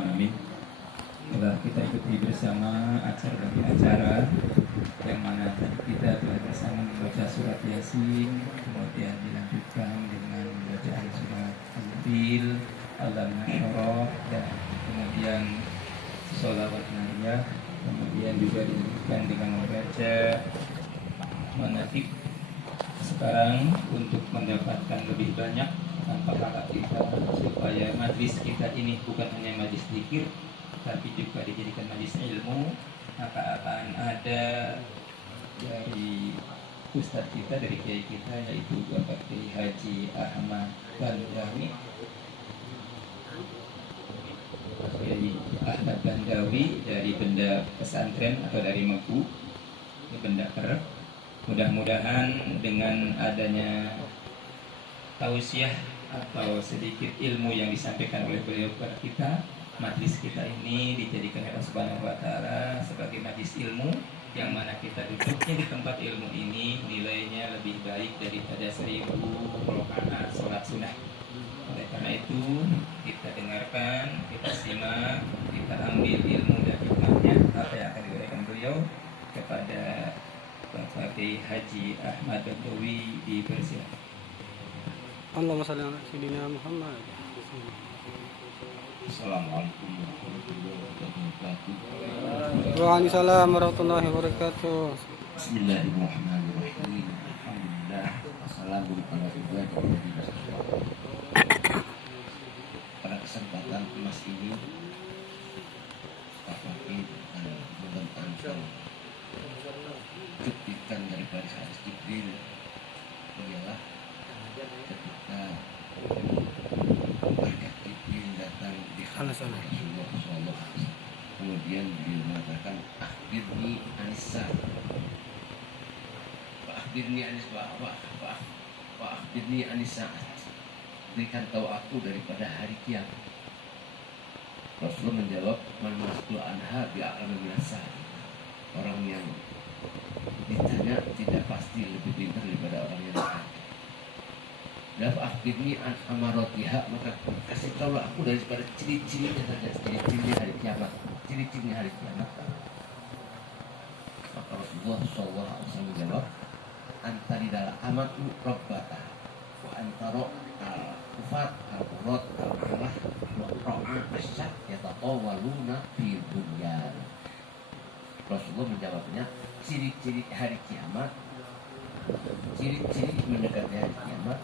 Alamin. Telah kita ikuti bersama acara demi acara yang mana tadi kita telah bersama membaca surat Yasin, kemudian dilanjutkan dengan bacaan surat Al-Fil, Al-Nasyarah, dan kemudian sholawat nariyah, kemudian juga dilanjutkan dengan membaca manasik. Sekarang untuk mendapatkan lebih banyak tanpa kata kita, supaya majlis kita ini bukan hanya majlis zikir tapi juga dijadikan majlis ilmu, maka akan ada dari ustadz kita, dari kiai kita, yaitu Bapak Kiai Haji Ahmad Bandawi. Kiai Ahmad Bandawi dari Benda Pesantren atau dari Meku, di Benda Kerep. Mudah-mudahan dengan adanya tausiah atau sedikit ilmu yang disampaikan oleh beliau kepada kita, majlis kita ini dijadikan oleh Allah Subhanahu wa taala sebagai majlis ilmu, yang mana kita duduknya di tempat ilmu ini nilainya lebih baik daripada 1000 rakaat sholat sunnah. Oleh karena itu kita dengarkan, kita simak, kita ambil ilmu dan hikmahnya apa yang akan diberikan beliau kepada Bapak Kiai Haji Ahmad Bandawi. Dipersilakan. Allahumma shalli ala sayyidina Muhammad. Assalamualaikum warahmatullahi wabarakatuh. Waalaikumsalam warahmatullahi wabarakatuh. Bismillahirrahmanirrahim. Alhamdulillah. Wassalamualaikum warahmatullahi wabarakatuh. Pada kesempatan emas ini, Pak Fakih akan membentangkan kutipan dari baris hadis Jibril, ialah ketika malaikat Jibril datang di hadapan Rasulullah SAW. Kemudian beliau mengatakan, akhbirni anissa, akhbirni anissa, berikan tahu aku daripada hari kiamat. Rasulullah menjawab, man mas'ul anha bi'a'lamu minas. Orang yang ditanya tidak pasti lebih pintar daripada orang yang ditanya. Dan akhirnya an amaratiha, maka kasih tahu aku daripada ciri-cirinya saja, ciri-cirinya hari kiamat, ciri-cirinya hari kiamat. Maka Rasulullah SAW menjawab, antari dalam amatu rabbata wa antaro al-kufat al-urat al-ulah wa asyak yatatawaluna fi bunyan. Rasulullah menjawabnya, ciri-ciri hari kiamat, ciri-ciri mendekati hari kiamat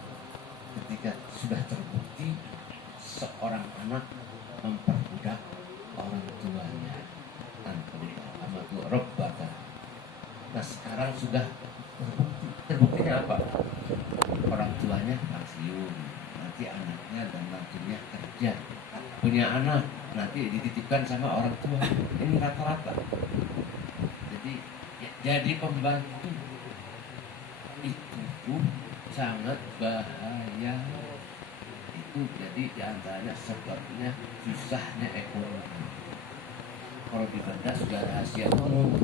ketika sudah terbukti seorang anak memperbudak orang tuanya tanpa amatu rabbata. Nah sekarang sudah terbuktinya apa? Orang tuanya pensiun, nanti anaknya dan mantunya kerja, punya anak, nanti dititipkan sama orang tua. Ini rata-rata. Jadi pembantu itu sangat bahaya. Itu jadi diantaranya sebabnya susahnya ekonomi. Kalau di Banda sudah rahasia umum.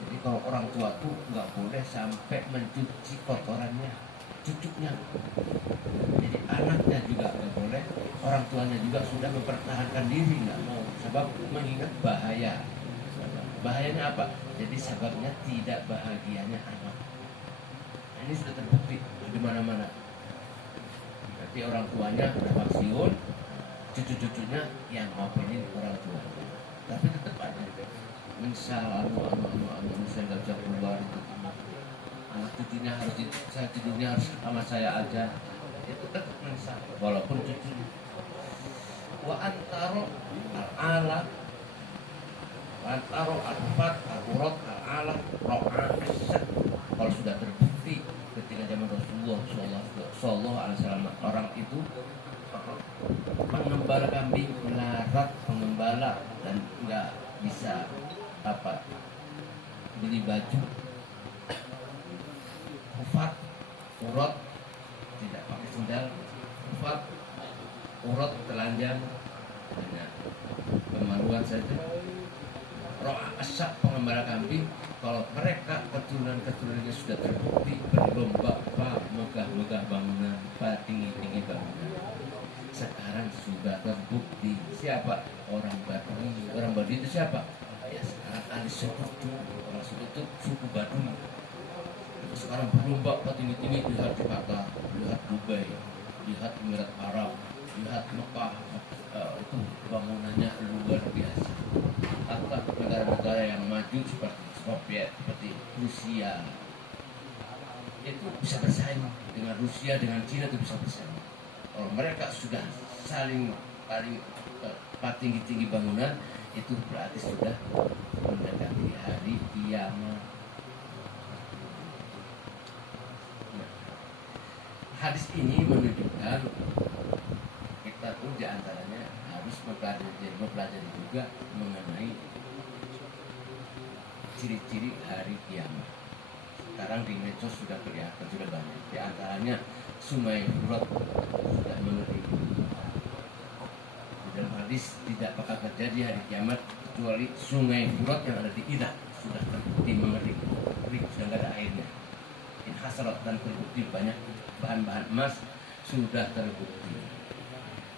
Jadi kalau orang tua tuh nggak boleh sampai mencuci kotorannya cucunya. Jadi anaknya juga nggak boleh, orang tuanya juga sudah mempertahankan diri nggak mau, sebab mengingat bahaya. Bahayanya apa? Jadi sebabnya tidak bahagianya anak. Nah, ini sudah terbukti di mana-mana. Berarti orang tuanya sudah pensiun, cucu-cucunya yang ngopenin orang tuanya. Tapi tetap ada. Misal misal nggak bisa keluar itu, anak cucunya harus saya tidurnya harus sama saya aja. Itu tetap misal, walaupun cucunya. Wa antaro al-alam antaro al-fat, al-urat, al-alah, ro'a, asyak. Kalau sudah terbukti ketika zaman Rasulullah SAW, orang itu pengembala kambing melarat pengembala dan nggak bisa beli baju. Ufat, urat, tidak pakai sendal. Ufat, urat, telanjang, hanya kemaluan saja. Ro'a asyak, pengembala kambing, kalau mereka keturunan-keturunannya sudah terbukti berlomba megah-megah bangunan, tinggi-tinggi bangunan. sekarang sudah terbukti. Siapa? Orang Baduy. Orang Baduy itu siapa? Ya sekarang ahli Sekutu. Orang Sekutu suku Baduy. Sekarang berlomba tinggi-tinggi, lihat Jakarta, lihat Dubai, lihat Emirat Arab, lihat Mekah. Itu bangunannya luar biasa. Apakah negara-negara yang maju seperti Soviet, seperti Rusia itu bisa bersaing dengan Rusia, dengan Cina itu bisa bersaing. Kalau mereka sudah saling tinggi-tinggi bangunan, itu berarti sudah mendekati hari kiamat. Nah, hadis ini menunjukkan kita pun diantaranya harus mempelajari juga mengenai ciri-ciri hari kiamat. Sekarang di medsos sudah kelihatan, sudah banyak. Di antaranya Sungai Furat sudah mengering. Dalam hadis tidak bakal terjadi hari kiamat kecuali Sungai Furat yang ada di Irak sudah terbukti mengering, sudah tidak ada airnya. Inhasarat dan terbukti banyak bahan-bahan emas sudah terbukti.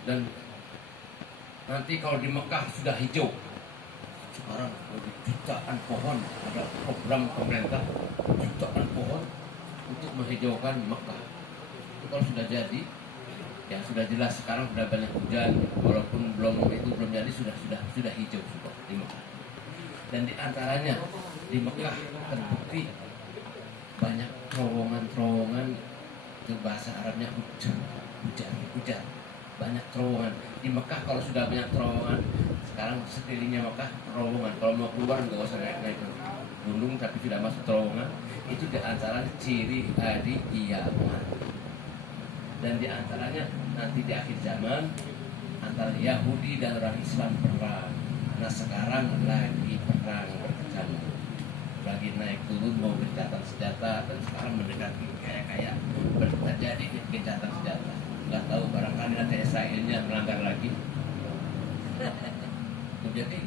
Dan nanti kalau di Mekah sudah hijau. Sekarang ada jutaan pohon, ada program pemerintah jutaan pohon untuk menghijaukan Mekah. Itu kalau sudah jadi, ya sudah jelas sekarang sudah banyak hujan, walaupun belum jadi sudah hijau sudah di Mekah. Dan di antaranya di Mekah terbukti banyak terowongan itu bahasa Arabnya hujan. Banyak terowongan di Mekah. Kalau sudah banyak terowongan, sekarang sekelilingnya Mekah terowongan. Kalau mau keluar nggak usah naik gunung, tapi sudah masuk terowongan. Itu di antara ciri hari kiamat. Dan di antaranya nanti di akhir zaman antara Yahudi dan orang Islam perang. Nah sekarang lagi perang berkecamuk, lagi naik turun mau gencatan senjata, dan sekarang mendekati kayak terjadi gencatan senjata. Nggak tahu barangkali nanti Israelnya melanggar lagi. Jadi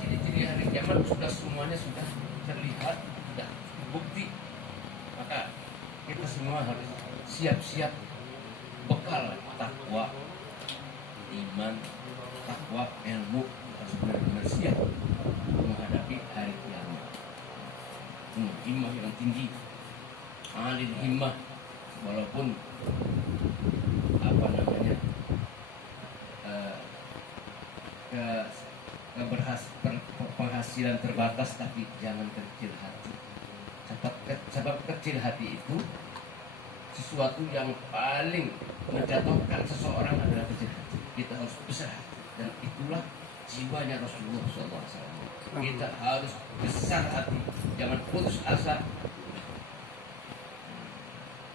ciri-ciri hari kiamat semuanya sudah terlihat, sudah bukti. Maka kita semua harus siap-siap bekal takwa, iman, takwa, ilmu, harus benar-benar siap menghadapi hari kiamat. Himmah yang tinggi, alil himmah, walaupun penghasilan terbatas, tapi jangan kecil hati. Sebab kecil hati itu sesuatu yang paling menjatuhkan seseorang adalah kecil hati. Kita harus besar hati, dan itulah jiwanya Rasulullah SAW. Kita harus besar hati, jangan putus asa.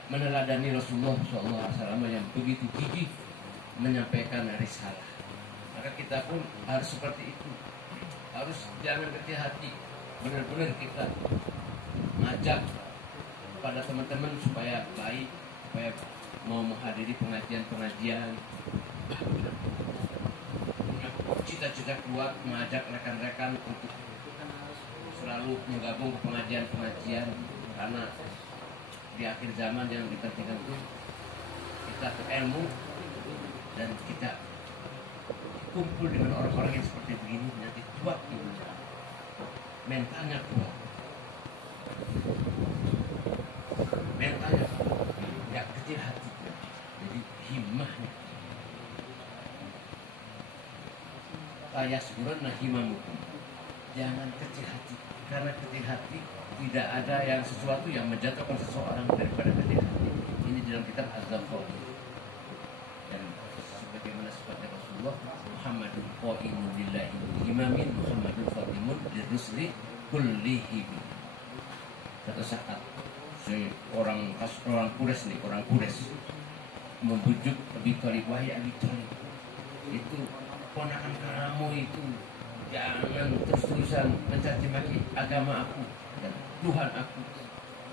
Meneladani Rasulullah SAW yang begitu gigih menyampaikan risalah. Maka kita pun harus seperti itu. Harus jangan kecil hati. Benar-benar kita ngajak pada teman-teman supaya baik, supaya mau menghadiri pengajian-pengajian. Cita-cita kuat mengajak rekan-rekan untuk selalu menggabung ke pengajian-pengajian, karena di akhir zaman yang dipentingkan itu kita berilmu dan kita kumpul dengan orang-orang yang seperti begini, nanti kuat ibu, mentalnya kuat, nggak kecil hati, jadi himmahnya. Ayaskurun nahimamukum, jangan kecil hati, karena kecil hati tidak ada yang sesuatu yang menjatuhkan seseorang daripada kecil hati. Ini dalam kitab Az-Zafar. Dan sebagaimana sebutnya Rasulullah, Muhammadun qa'imun lillahi imamin, Muhammadun khatimun lirrusli kullihim. Satu saat orang Quraisy membujuk Abi Thalib, wahai Abi Thalib, itu ponakan kamu itu jangan terus-terusan mencaci maki agama aku dan Tuhan aku.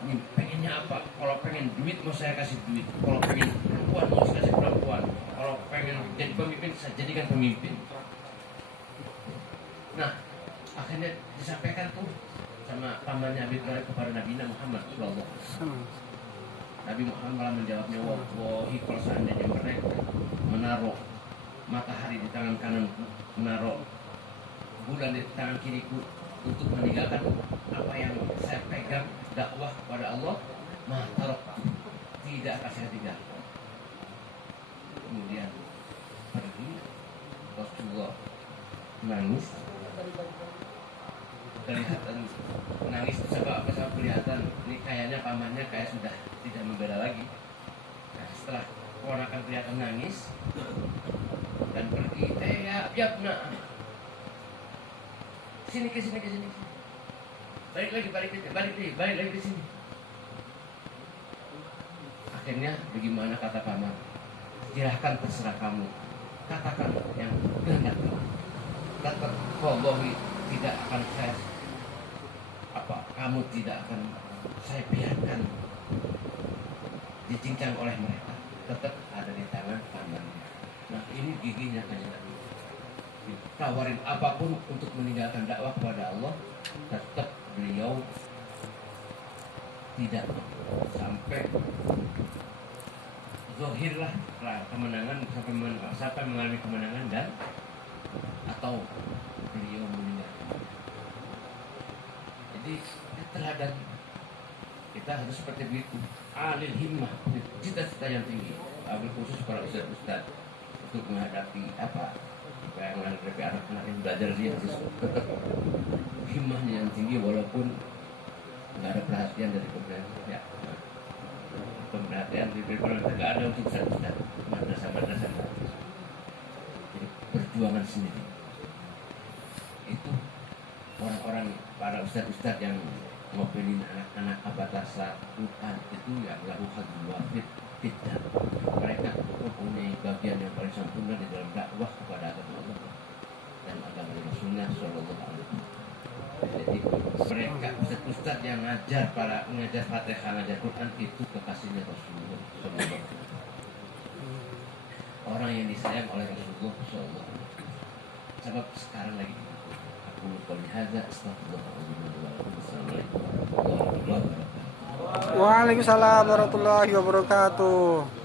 Ini pengennya apa? Kalau pengen duit mau saya kasih duit, kalau pengen perempuan mau saya kasih perempuan, kalau pengen jadi pemimpin saya jadikan pemimpin. Nah akhirnya disampaikan tuh sama pamannya Abi Thalib kepada Nabi Muhammad SAW. Nabi Muhammad malah menjawabnya, wallahi kalau seandainya mereka menaruh matahari di tangan kananku, menaruh bulan di tangan kiriku untuk meninggalkan apa yang saya pegang dakwah kepada Allah, maka tidak akan saya tinggalkan. Kemudian pergi Rasulullah nangis, kelihatan nangis sebab apa? Sebab kelihatan ini kayaknya pamannya kayak sudah tidak membela lagi. Nah, setelah ponakan kelihatan nangis dan pergi, ya nak, sini ke sini, balik lagi ke sini. Akhirnya bagaimana kata paman? Silahkan terserah kamu, katakan yang kehendak kamu. Tetap wallahi tidak akan saya kamu tidak akan saya biarkan dicincang oleh mereka, tetap ada di tangan pamannya. Nah ini giginya kan Nabi. Tawarin apapun untuk meninggalkan dakwah kepada Allah, tetap beliau tidak sampai zohirlah kemenangan sampai mengalami kemenangan dan atau beliau meninggal. Jadi teladan kita harus seperti begitu, alil himmah, cita-cita yang tinggi, ambil khusus para ustaz untuk menghadapi yang menghadapi anak-anak yang belajar, dia harus tetap himmahnya yang tinggi walaupun nggak ada perhatian dari pemerintah. Ya, perhatian di pemerintah nggak ada untuk ustaz madrasah. Jadi perjuangan sendiri itu orang-orang para ustaz yang ngopelin anak-anak abatasa Quran itu ya lakukan wafid tidak. Mereka mempunyai bagian yang paling sempurna di dalam dakwah kepada agama Allah dan agama Rasulullah Shallallahu Alaihi Wasallam. Jadi mereka ustaz yang mengajar Fatihah, mengajar Quran itu kekasihnya Rasulullah Shallallahu Alaihi Wasallam. Orang yang disayang oleh Rasulullah Shallallahu Alaihi Wasallam. Sebab sekarang lagi aku qul hadza astaghfirullahaladzim wa assalamualaikum warahmatullahi wabarakatuh. Waalaikumsalam warahmatullahi wabarakatuh.